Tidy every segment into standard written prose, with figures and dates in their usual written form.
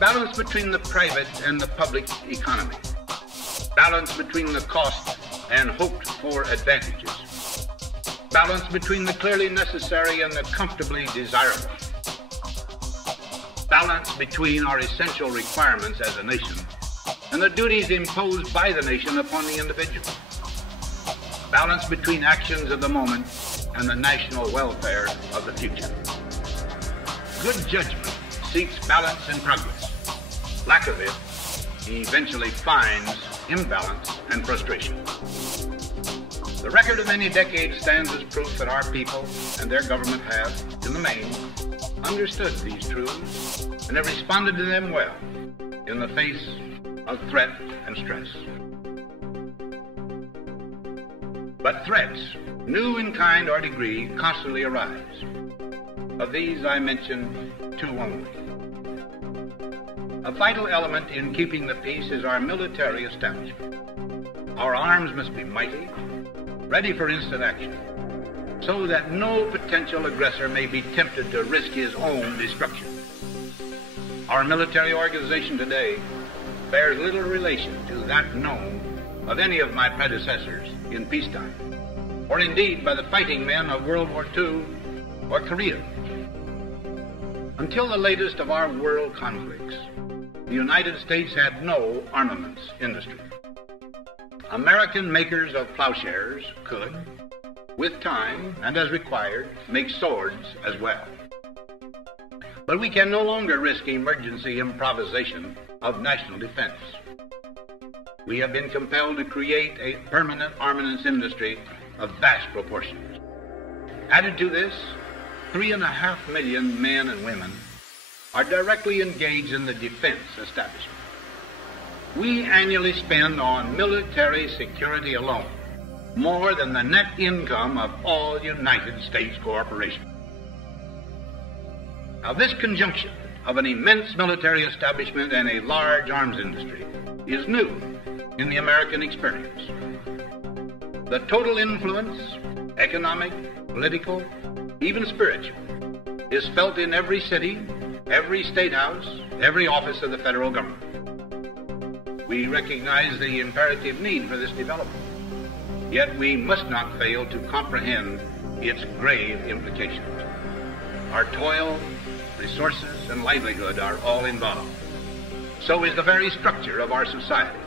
Balance between the private and the public economy. Balance between the cost and hoped-for advantages. Balance between the clearly necessary and the comfortably desirable. Balance between our essential requirements as a nation and the duties imposed by the nation upon the individual. Balance between actions of the moment and the national welfare of the future. Good judgment seeks balance and progress. Lack of it eventually finds imbalance and frustration. The record of many decades stands as proof that our people and their government have, in the main, understood these truths and have responded to them well in the face of threat and stress. But threats, new in kind or degree, constantly arise. Of these I mention two only. A vital element in keeping the peace is our military establishment. Our arms must be mighty, ready for instant action, so that no potential aggressor may be tempted to risk his own destruction. Our military organization today bears little relation to that known of any of my predecessors in peacetime, or indeed by the fighting men of World War II or Korea. Until the latest of our world conflicts, the United States had no armaments industry. American makers of plowshares could, with time and as required, make swords as well. But we can no longer risk emergency improvisation of national defense. We have been compelled to create a permanent armaments industry of vast proportions. Added to this, 3.5 million men and women are directly engaged in the defense establishment. We annually spend on military security alone more than the net income of all United States corporations. Now, this conjunction of an immense military establishment and a large arms industry is new in the American experience. The total influence, economic, political, even spiritual, is felt in every city, every state house, every office of the federal government. We recognize the imperative need for this development, yet we must not fail to comprehend its grave implications. Our toil, resources, and livelihood are all involved. So is the very structure of our society.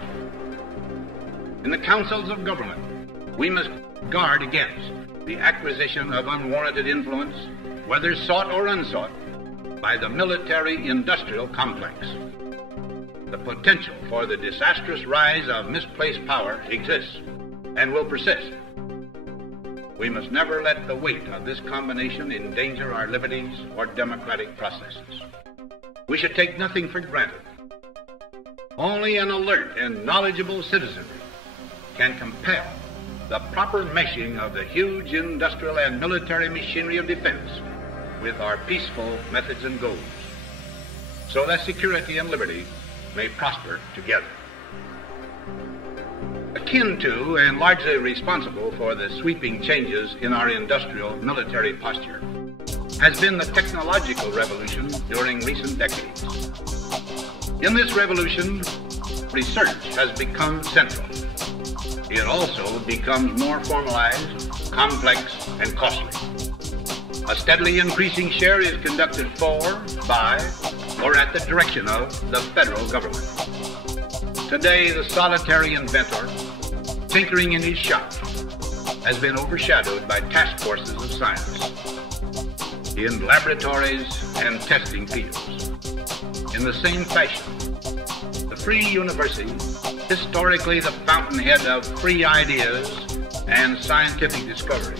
In the councils of government, we must guard against the acquisition of unwarranted influence, whether sought or unsought, by the military-industrial complex. The potential for the disastrous rise of misplaced power exists and will persist. We must never let the weight of this combination endanger our liberties or democratic processes. We should take nothing for granted. Only an alert and knowledgeable citizenry can compel the proper meshing of the huge industrial and military machinery of defense with our peaceful methods and goals, so that security and liberty may prosper together. Akin to and largely responsible for the sweeping changes in our industrial military posture has been the technological revolution during recent decades. In this revolution, research has become central. It also becomes more formalized, complex, and costly. A steadily increasing share is conducted for, by, or at the direction of the federal government. Today, the solitary inventor, tinkering in his shop, has been overshadowed by task forces of science in laboratories and testing fields. In the same fashion, the free university, historically the fountainhead of free ideas and scientific discovery,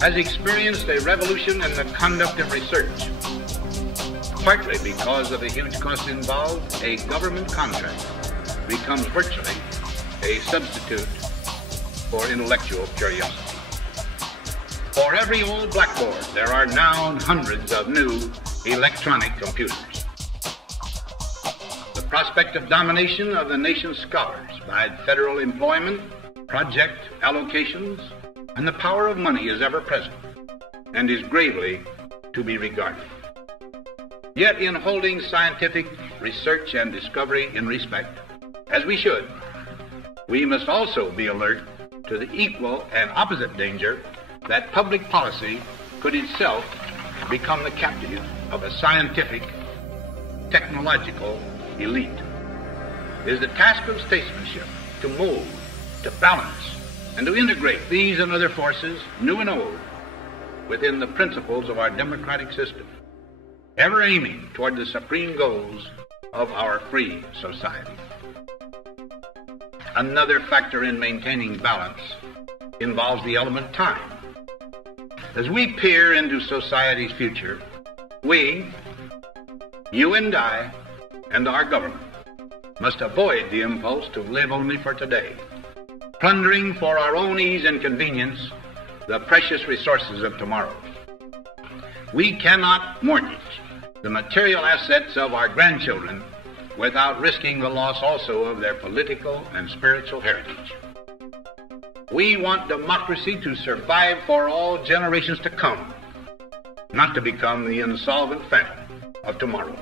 has experienced a revolution in the conduct of research. Partly because of the huge costs involved, a government contract becomes virtually a substitute for intellectual curiosity. For every old blackboard, there are now hundreds of new electronic computers. The prospect of domination of the nation's scholars by federal employment, project allocations, and the power of money is ever present and is gravely to be regarded. Yet in holding scientific research and discovery in respect, as we should, we must also be alert to the equal and opposite danger that public policy could itself become the captive of a scientific, technological elite. It is the task of statesmanship to mold, to balance, and to integrate these and other forces, new and old, within the principles of our democratic system, ever aiming toward the supreme goals of our free society. Another factor in maintaining balance involves the element time. As we peer into society's future, we, you and I, and our government, must avoid the impulse to live only for today, plundering for our own ease and convenience the precious resources of tomorrow. We cannot mortgage the material assets of our grandchildren without risking the loss also of their political and spiritual heritage. We want democracy to survive for all generations to come, not to become the insolvent phantom of tomorrow.